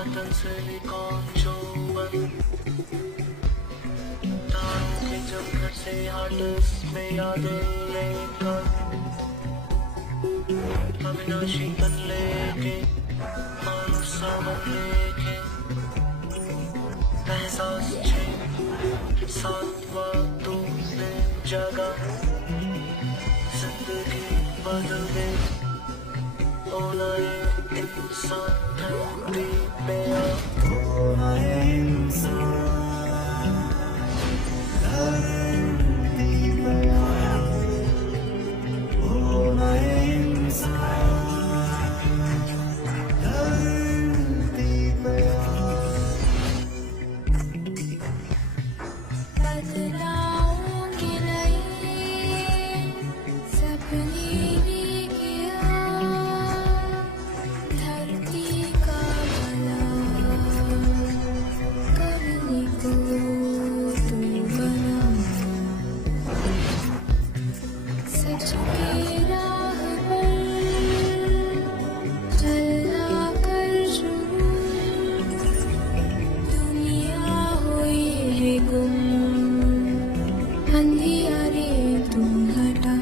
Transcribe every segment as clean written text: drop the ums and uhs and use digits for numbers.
तन सिलिकॉन चोबन तारों के जमघट से हार्ड डिस्क में यादें लेकर अविनाशी बन लेके मानुष सा बन लेके एहसास छे सातवां तूने जगह जिंदगी बदल दे होना ये इंसान धरती पे होना ये इंसान धरती पे होना ये इंसान धरती पे बदलाऊंगी नहीं सपने भी किया धरती का भला करने को तू बना सच की राह पर चलना कर शुरू दुनिया हुई है गुम अंधियारे तू हटा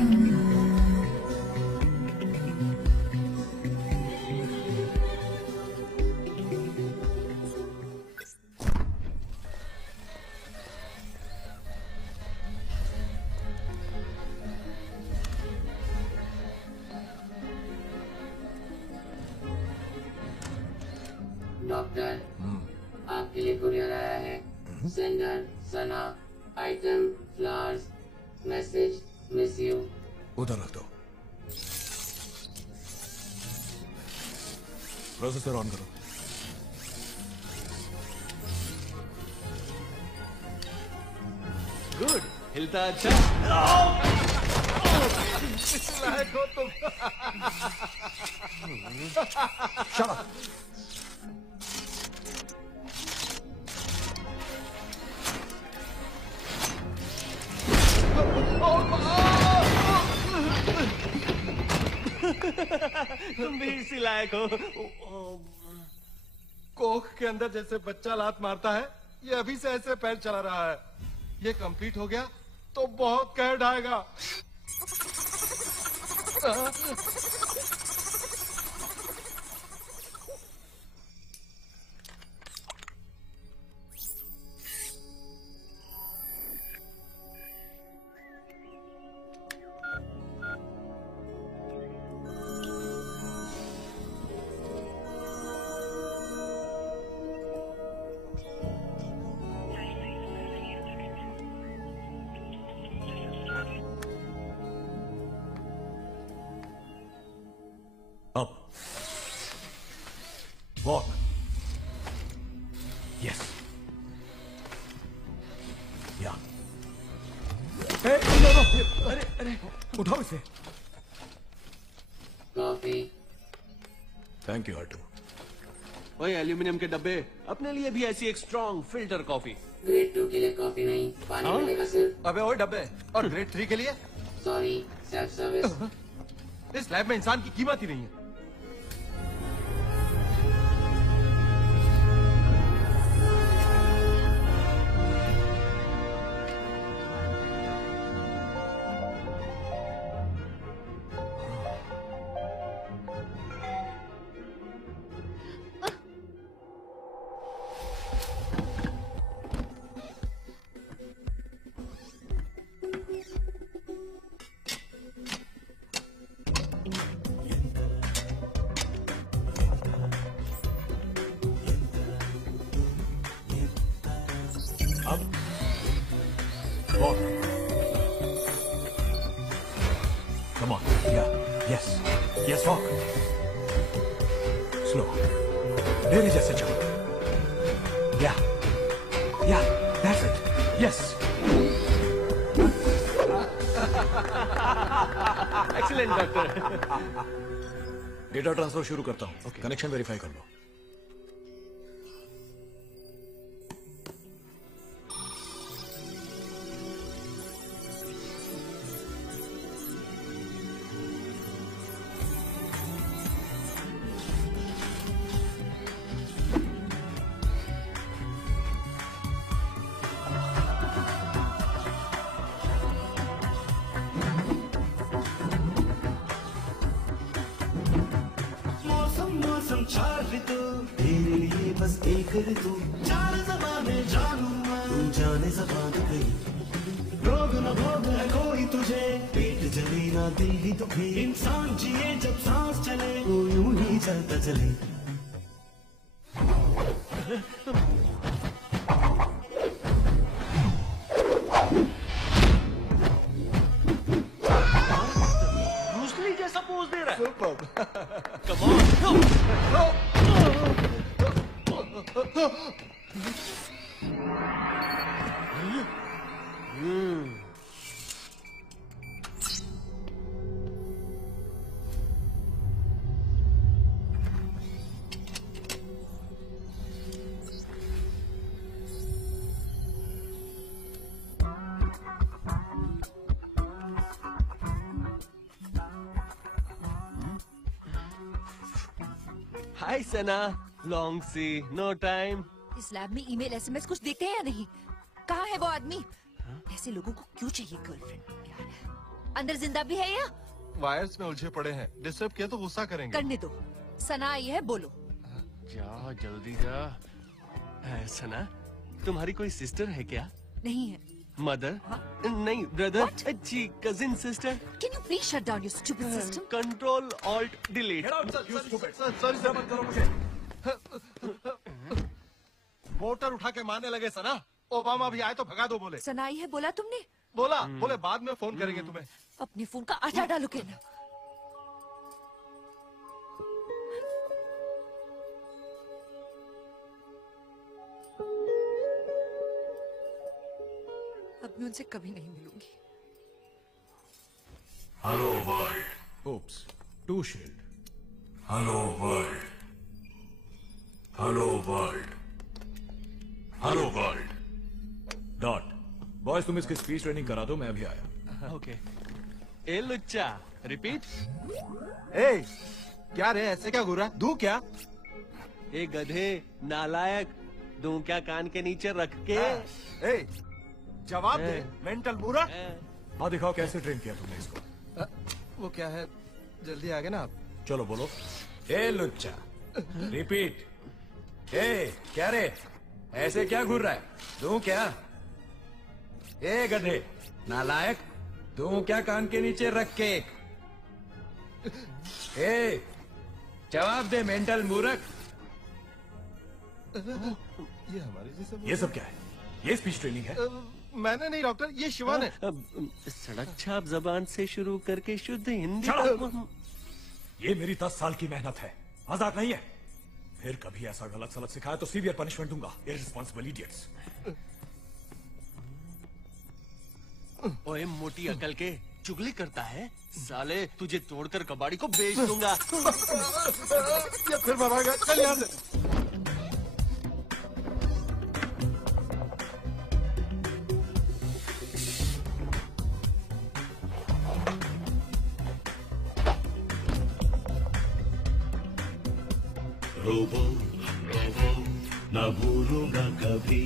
डॉक्टर आपके लिए कुरियर आया है sender Sana item flowers message miss you उधर रख दो प्रोसेसर ऑन करो गुड हिलता अच्छा लायक हो तुम Shut up. तुम भी इसी लायक हो कोख के अंदर जैसे बच्चा लात मारता है ये अभी से ऐसे पैर चला रहा है ये कंप्लीट हो गया तो बहुत कह ढाएगा Up. Walk. Yes. Yeah. Hey, no, no. अरे उठाओ इसे. कॉफी थैंक यू आर्टू ओए एल्यूमिनियम के डब्बे अपने लिए भी ऐसी एक स्ट्रॉन्ग फिल्टर कॉफी ग्रेड 2 के लिए कॉफी नहीं पानी मिलेगा सिर्फ अबे ओए डब्बे और ग्रेड 3 के लिए सॉरी सेल्फ सर्विस इस लैब में इंसान की कीमत ही नहीं है Walk. Come on. Yeah. Yes. Yes, walk. Slow. Very जैसे चलो. Yeah. Yeah. That's it. Yes. Excellent doctor data transfer शुरू करता हूँ कनेक्शन वेरीफाई कर लो चार ऋतु तेरे लिए बस एक ऋतु, चार ज़बानें जानूं मैं, तू जाने ज़बान कहीं। रोग न भोग है कोई तुझे, पेट जले ना दिल ही दुखे, इंसान जिए जब सांस चले, वो यूं ही चलता चले। ब्रूस ली जैसा पोज दे रहा है। Superb. Come on. Hi Sana, long see, no time. इस लैब में ईमेल एसएमएस कुछ देखते हैं या नहीं? कहाँ है वो आदमी? ऐसे लोगों को क्यों चाहिए गर्लफ्रेंड? यार, अंदर जिंदा भी है या? वायर्स में उलझे पड़े हैं, डिस्टर्ब किया तो गुस्सा करेंगे। करने दो। सना आई है, बोलो। जा जल्दी जा। सना, तुम्हारी कोई सिस्टर है क्या? नहीं है। मदर? नहीं, ब्रदर? जी, cousin sister? Can you please shut down your stupid system? Control alt delete. Sorry sir, मत करो मुझे। मोटर उठा के मारने लगे सना। ओबामा भी आए तो भगा दो बोले। सना आई है बोला तुमने? बोले बाद में फोन करेंगे तुम्हें। अपने फोन का आटा डालो के ना। अब मैं उनसे कभी नहीं मिलूंगी। Hello world. Oops. Two shield. Hello world. Hello world. Hello world. Dot. Boys तुम इसकी स्पीच ट्रेनिंग करा दो, मैं अभी आया। ओके। ए लुच्चा, रिपीट। ए, क्या रे ऐसे क्या घूरा? दू क्या? ए गधे, नालायक, दूं क्या कान के नीचे रख के? ए, जवाब दे, मेंटल मूरा। हाँ दिखाओ कैसे ट्रेन किया तुमने इसको। वो क्या है, जल्दी आ गए ना आप। चलो बोलो। ए लुच्चा, रिपीट। ए क्या रे, ऐसे क्या घूर रहा है? दूं क्या? ए गधे, नालायक, दूं क्या कान के नीचे रख के? ए, जवाब दे मेंटल मूर्ख। ये हमारे जैसे ये सब क्या है? ये स्पीच ट्रेनिंग है? मैंने नहीं डॉक्टर, ये शिवा ने। सड़क छाप जबान से शुरू करके शुद्ध हिंदी। ये मेरी 10 साल की मेहनत है, मजाक नहीं है। फिर कभी ऐसा गलत सलत सिखाया तो सीवियर पनिशमेंट दूंगा। Irresponsible idiots. ओए मोटी अकल के, चुगली करता है साले, तुझे तोड़कर कबाड़ी को बेच दूंगा। ये फिर मराएगा, चल यहाँ से। रोबो रोबो न भूलूंगा कभी,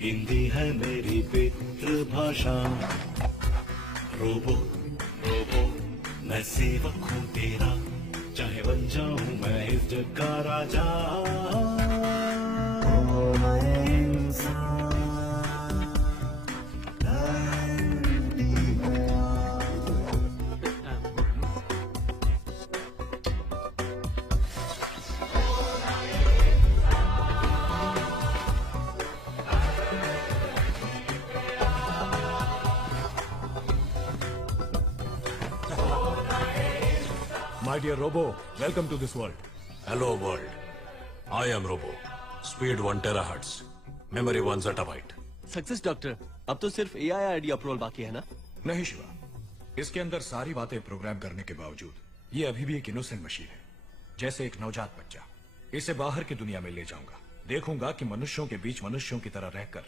हिंदी है मेरी पितृभाषा। रोबो रोबो मैं सेवक हूँ तेरा, चाहे बन जाऊँ मैं इस जग का राजा। My dear Robo, welcome to this world. Hello world. I am Robo. Speed 1 terahertz. Memory 1 zettabyte. Success doctor, अब तो सिर्फ AI आईडी अप्रूवल बाकी है ना? नहीं शिवा, इसके अंदर सारी बातें प्रोग्राम करने के बावजूद ये अभी भी एक इनोसेंट मशीन है, जैसे एक नवजात बच्चा। इसे बाहर की दुनिया में ले जाऊंगा, देखूंगा कि मनुष्यों के बीच मनुष्यों की तरह रहकर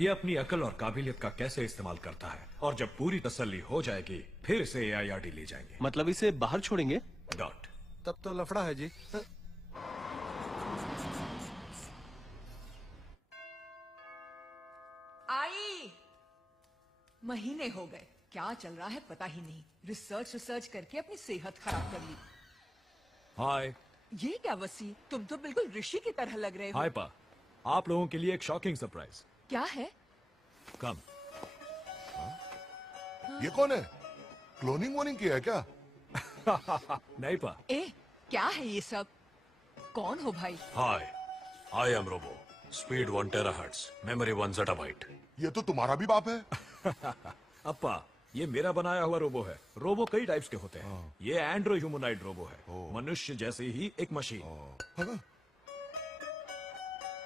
ये अपनी अकल और काबिलियत का कैसे इस्तेमाल करता है, और जब पूरी तसल्ली हो जाएगी फिर इसे AIRD ले जाएंगे। मतलब इसे बाहर छोड़ेंगे? डॉट। तब तो लफड़ा है जी। आई महीने हो गए, क्या चल रहा है पता ही नहीं। रिसर्च करके अपनी सेहत खराब कर ली। हाय। ये क्या वसी, तुम तो बिल्कुल ऋषि की तरह लग रहे हो। हाय पा, आप लोगों के लिए एक शॉकिंग सरप्राइज। क्या है? कम। ये कौन है? क्लोनिंग वोनिंग किया है क्या? नहीं पा। ए, क्या है ये सब? कौन हो भाई? Hi, I am Robo, speed 1 terahertz, memory 1 zettabyte। ये तो तुम्हारा भी बाप है। अप्पा, ये मेरा बनाया हुआ रोबो है। रोबो कई टाइप्स के होते हैं। ये एंड्रो ह्यूमनॉइड रोबो है, मनुष्य जैसे ही एक मशीन।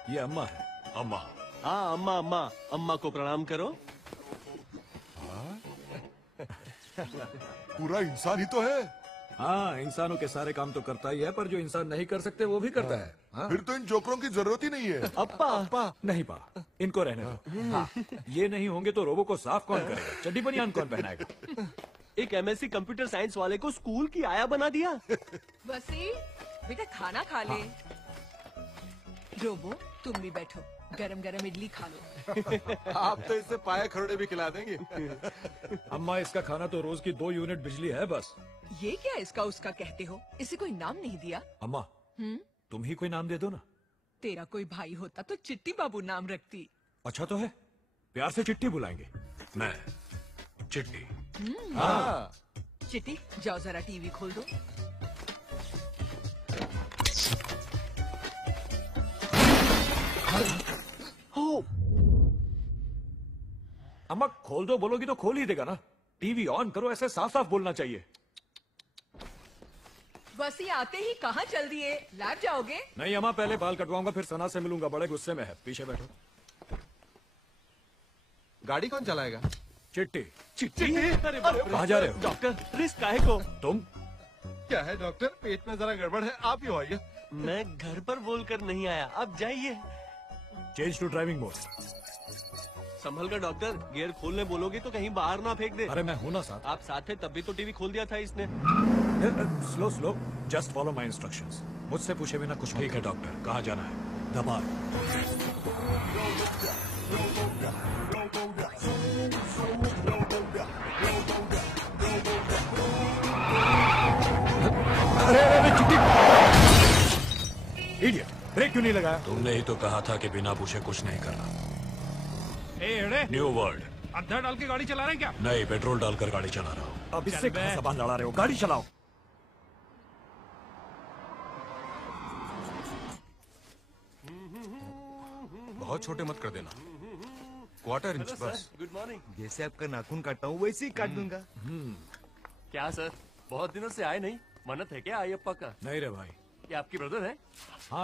ये अम्मा है। अम्मा। हाँ अम्मा, अम्मा अम्मा को प्रणाम करो। पूरा इंसान ही तो है। हाँ, इंसानों के सारे काम तो करता ही है, पर जो इंसान नहीं कर सकते वो भी करता है। हाँ? फिर तो इन जोकरों की जरूरत ही नहीं है। अप्पा, अप्पा नहीं पा, इनको रहने दो। हाँ, ये नहीं होंगे तो रोबो को साफ कौन करेगा? चड्डी बनियान कौन पहनाएगा? एक MSc कंप्यूटर साइंस वाले को स्कूल की आया बना दिया। वसी, बेटा खाना खा ले। रोबो, तुम भी बैठो, गरम गरम इडली खा लो। आप तो इससे पाए खरोड़े भी खिला देंगे। अम्मा, इसका खाना तो रोज की 2 यूनिट बिजली है बस। ये क्या इसका उसका कहते हो? इसे कोई नाम नहीं दिया? अम्मा, तुम ही कोई नाम दे दो ना। तेरा कोई भाई होता तो चिट्टी बाबू नाम रखती। अच्छा तो है, प्यार से चिट्टी बुलाएंगे। मैं चिट्टी। हाँ। चिट्टी, जाओ जरा टीवी खोल दो। हो। अम्मा, खोल दो बोलोगी तो खोल ही देगा ना। टीवी ऑन करो, ऐसे साफ साफ बोलना चाहिए। वसी, आते ही कहाँ चल दिए? लैब जाओगे? नहीं अम्मा, पहले बाल कटवाऊंगा, फिर सना से मिलूंगा। बड़े गुस्से में है, पीछे बैठो। गाड़ी कौन चलाएगा? चिट्टी। चिट्टी? अरे कहाँ जा रहे हो? डॉक्टर, रिस्क काहे को? तुम? क्या है डॉक्टर, पेट में जरा गड़बड़ है, आप ही आइए। मैं घर पर बोलकर नहीं आया, आप जाइए। Change to driving mode. संभल कर डॉक्टर, गियर खोलने बोलोगे तो कहीं बाहर ना फेंक दे। अरे मैं हूं ना साथ। आप साथ थे तब भी तो टीवी खोल दिया था इसने। Slow slow, just follow my instructions. मुझसे पूछे बिना कुछ। ठीक है डॉक्टर, कहाँ जाना है? दबा। अरे चिट्टी, इडियट, ब्रेक क्यों नहीं लगाया? तुमने ही तो कहा था कि बिना पूछे कुछ नहीं करना। New world. अंदर डाल के गाड़ी चला रहे हैं क्या? नहीं, पेट्रोल डालकर गाड़ी चला रहा हूँ। अब इससे कहाँ ज़बान लड़ा रहे हो? गाड़ी चलाओ। बहुत छोटे मत कर देना, 1/4 इंच बस। Good morning. जैसे आपका नाखून काटता हूँ वैसे ही काट दूंगा। क्या सर, बहुत दिनों से आए नहीं, मन्नत है क्या अयप्पा का? नहीं रे भाई। ये आपकी ब्रदर है? हाँ।